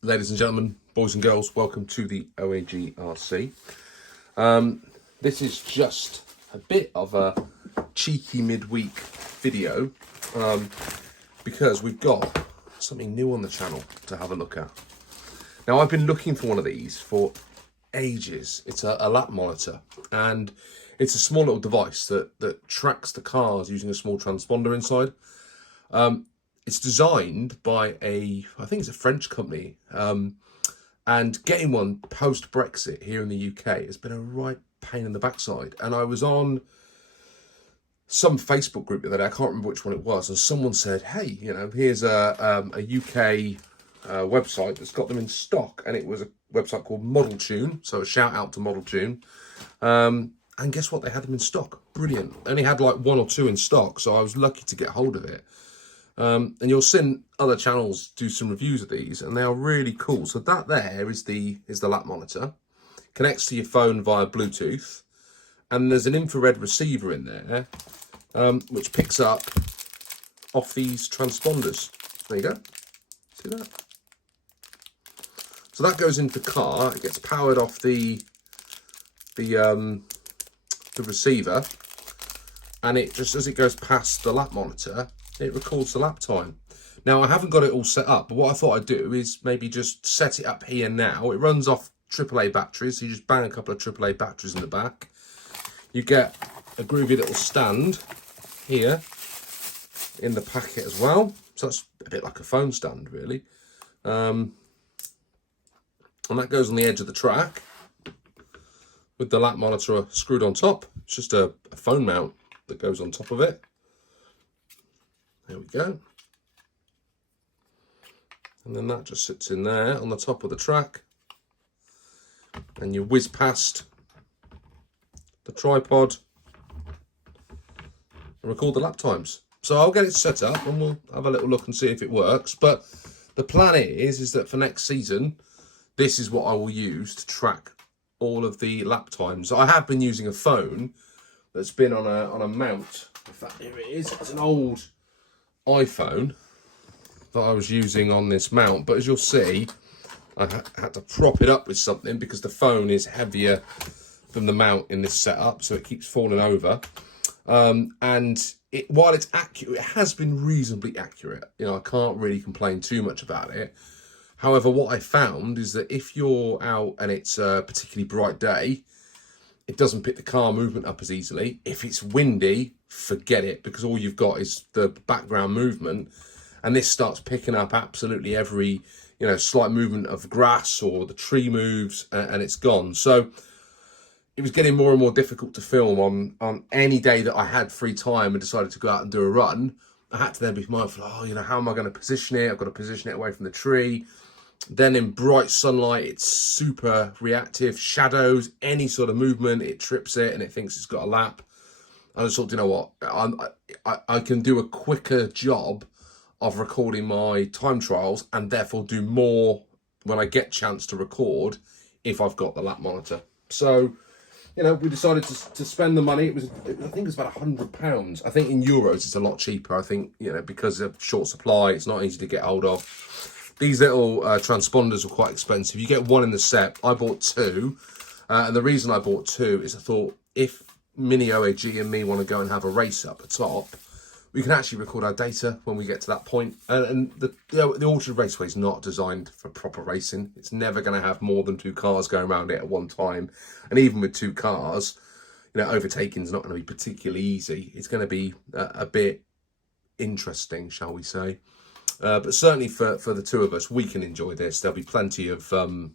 Ladies and gentlemen, boys and girls, welcome to the OAGRC. This is just a bit of a cheeky midweek video because we've got something new on the channel to have a look at. Now, I've been looking for one of these for ages. It's a lap monitor, and it's a small little device that tracks the cars using a small transponder inside. It's designed by I think it's a French company, and getting one post-Brexit here in the UK has been a right pain in the backside. And I was on some Facebook group the other day, I can't remember which one it was, and someone said, hey, here's a UK website that's got them in stock, and it was a website called Modeltune, so a shout out to Modeltune. And guess what? They had them in stock. Brilliant. Only had like one or two in stock, so I was lucky to get hold of it. And you'll see other channels do some reviews of these, and they are really cool. So that there is the lap monitor. Connects to your phone via Bluetooth, and there's an infrared receiver in there, which picks up off these transponders. There you go. See that? So that goes into the car. It gets powered off the receiver, and it just, as it goes past the lap monitor, it records the lap time. Now, I haven't got it all set up, but what I thought I'd do is maybe just set it up here now. It runs off AAA batteries, so you just bang a couple of AAA batteries in the back. You get a groovy little stand here in the packet as well. So that's a bit like a phone stand, really. And that goes on the edge of the track with the lap monitor screwed on top. It's just a phone mount that goes on top of it. There we go. And then that just sits in there on the top of the track. And you whiz past the tripod and record the lap times. So I'll get it set up and we'll have a little look and see if it works. But the plan is that for next season, this is what I will use to track all of the lap times. I have been using a phone that's been on a mount. In fact, here it is. It's an old iPhone that I was using on this mount, but as you'll see, I had to prop it up with something because the phone is heavier than the mount in this setup, so it keeps falling over. And while it's accurate, it has been reasonably accurate. I can't really complain too much about it. However, what I found is that if you're out and it's a particularly bright day, it doesn't pick the car movement up as easily. If it's windy, forget it, because all you've got is the background movement, and this starts picking up absolutely every slight movement of grass or the tree moves, and it's gone. So it was getting more and more difficult to film on any day that I had free time and decided to go out and do a run. I had to then be mindful, how am I going to position it? I've got to position it away from the tree. Then in bright sunlight, it's super reactive. Shadows, any sort of movement, it trips it and it thinks it's got a lap. And I thought, you know what? I can do a quicker job of recording my time trials and therefore do more when I get chance to record if I've got the lap monitor. So, we decided to spend the money. I think it was about £100. I think in euros it's a lot cheaper. I think, because of short supply, it's not easy to get hold of. These little transponders are quite expensive. You get one in the set. I bought two. And the reason I bought two is I thought if Mini OAG and me want to go and have a race up the top, we can actually record our data when we get to that point. And the Orchard Raceway is not designed for proper racing. It's never going to have more than two cars going around it at one time. And even with two cars, overtaking is not going to be particularly easy. It's going to be a bit interesting, shall we say. But certainly for the two of us, we can enjoy this. There'll be plenty of fun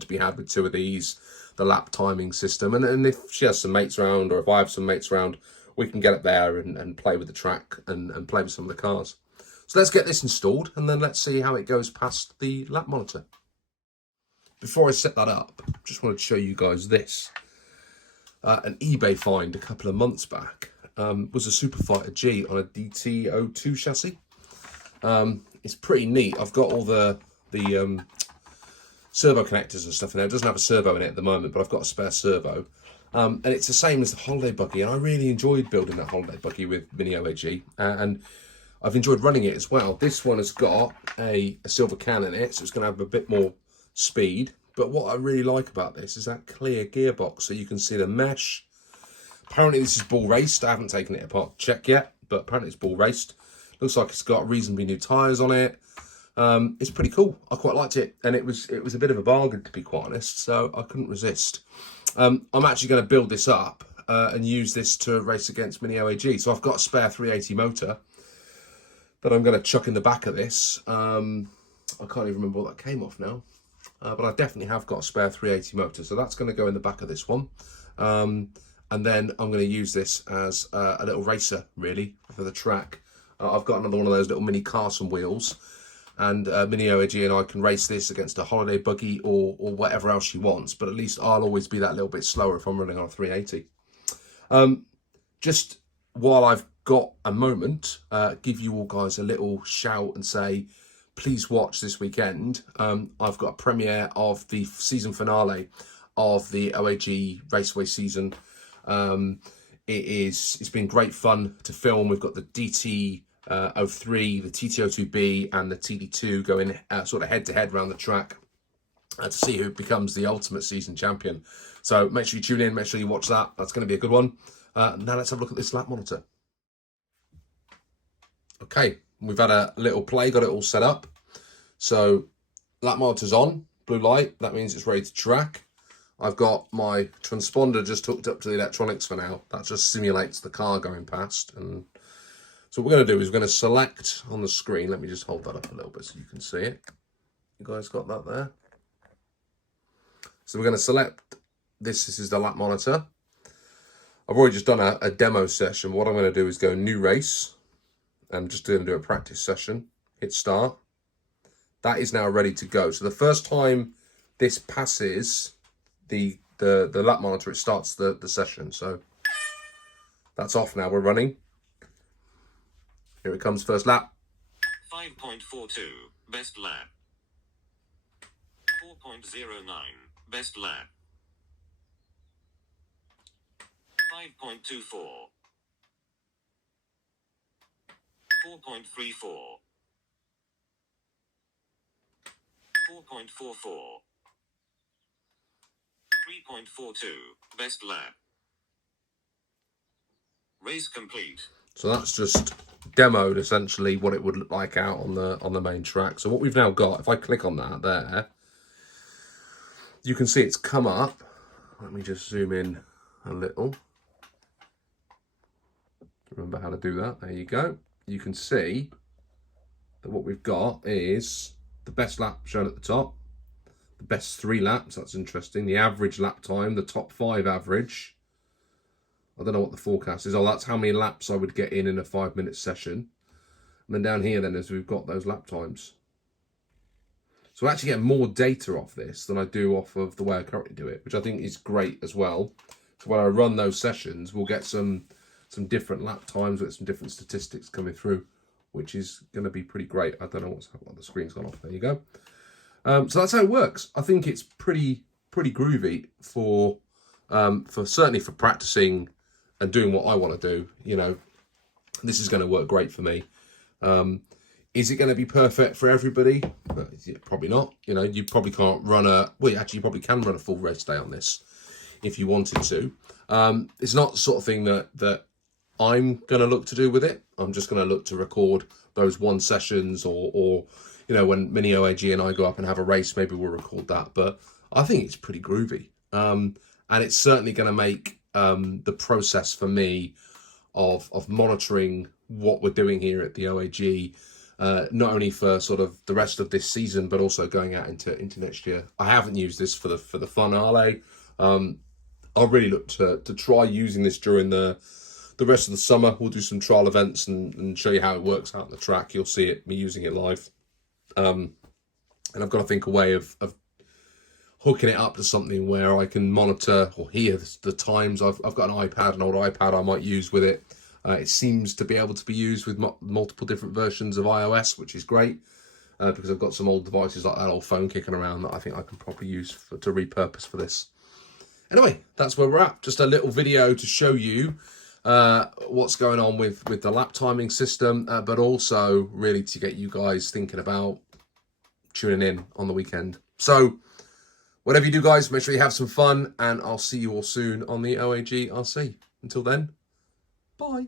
to be had with two of these, the lap timing system. And if she has some mates around, or if I have some mates around, we can get up there and play with the track and play with some of the cars. So let's get this installed, and then let's see how it goes past the lap monitor. Before I set that up, just wanted to show you guys this. An eBay find a couple of months back was a Superfighter G on a DT02 chassis. It's pretty neat. I've got all the servo connectors and stuff in there. It doesn't have a servo in it at the moment, but I've got a spare servo. And it's the same as the holiday buggy, and I really enjoyed building that holiday buggy with Mini OAG. And I've enjoyed running it as well. This one has got a silver can in it, so it's going to have a bit more speed. But what I really like about this is that clear gearbox, so you can see the mesh. Apparently this is ball raced. I haven't taken it apart to check yet, but apparently it's ball raced. Looks like it's got reasonably new tyres on it. It's pretty cool. I quite liked it, and it was a bit of a bargain, to be quite honest, so I couldn't resist. I'm actually going to build this up and use this to race against Mini OAG. So I've got a spare 380 motor that I'm going to chuck in the back of this. I can't even remember what that came off now, but I definitely have got a spare 380 motor, so that's going to go in the back of this one. And then I'm going to use this as a little racer, really, for the track. I've got another one of those little mini Carson wheels, and Mini OAG and I can race this against a holiday buggy or whatever else she wants, but at least I'll always be that little bit slower if I'm running on a 380. Just while I've got a moment, give you all guys a little shout and say, please watch this weekend. I've got a premiere of the season finale of the OAG Raceway season. It's been great fun to film. We've got the DT03, the TT02B and the TD2 going sort of head to head around the track to see who becomes the ultimate season champion. So make sure you tune in, make sure you watch that. That's going to be a good one. Now let's have a look at this lap monitor. Okay, we've had a little play, got it all set up. So lap monitor's on, blue light, that means it's ready to track. I've got my transponder just hooked up to the electronics for now. That just simulates the car going past. And so what we're going to do is we're going to select on the screen. Let me just hold that up a little bit so you can see it. You guys got that there? So we're going to select this. This is the lap monitor. I've already just done a demo session. What I'm going to do is go new race. I'm just going to do a practice session. Hit start. That is now ready to go. So the first time this passes the lap monitor, it starts the session. So that's off now. We're running. Here it comes, first lap. 5.42, best lap. 4.09, best lap. 5.24. 4.34. 4.44. 3.42, best lap. Race complete. So that's just demoed essentially what it would look like out on the main track. So what we've now got, if I click on that there, you can see it's come up. Let me just zoom in a little. Remember how to do that. There you go. You can see that what we've got is the best lap shown at the top, the best 3 laps, that's interesting, the average lap time, the top 5 average. I don't know what the forecast is. Oh, that's how many laps I would get in a 5-minute session. And then down here then is we've got those lap times. So I actually get more data off this than I do off of the way I currently do it, which I think is great as well. So when I run those sessions, we'll get some different lap times with some different statistics coming through, which is going to be pretty great. I don't know what's happened. The screen's gone off. There you go. So that's how it works. I think it's pretty groovy for certainly for practicing and doing what I want to do. You know, this is going to work great for me. Is it going to be perfect for everybody? Probably not. You know, you probably can't run you probably can run a full race day on this if you wanted to. It's not the sort of thing that I'm going to look to do with it. I'm just going to look to record those 1 sessions or you know, when Mini OAG and I go up and have a race, maybe we'll record that. But I think it's pretty groovy. And it's certainly going to make the process for me of monitoring what we're doing here at the OAG, not only for sort of the rest of this season, but also going out into next year. I haven't used this for the finale. I'll really look to try using this during the rest of the summer. We'll do some trial events and show you how it works out on the track. You'll see me using it live. And I've got to think a way of hooking it up to something where I can monitor or hear the times. I've got an iPad, an old iPad I might use with it. It seems to be able to be used with multiple different versions of iOS, which is great because I've got some old devices like that old phone kicking around that I think I can probably use to repurpose for this. Anyway, that's where we're at. Just a little video to show you what's going on with the lap timing system, but also really to get you guys thinking about tuning in on the weekend. So whatever you do, guys, make sure you have some fun, and I'll see you all soon on the OAG RC. Until then, bye.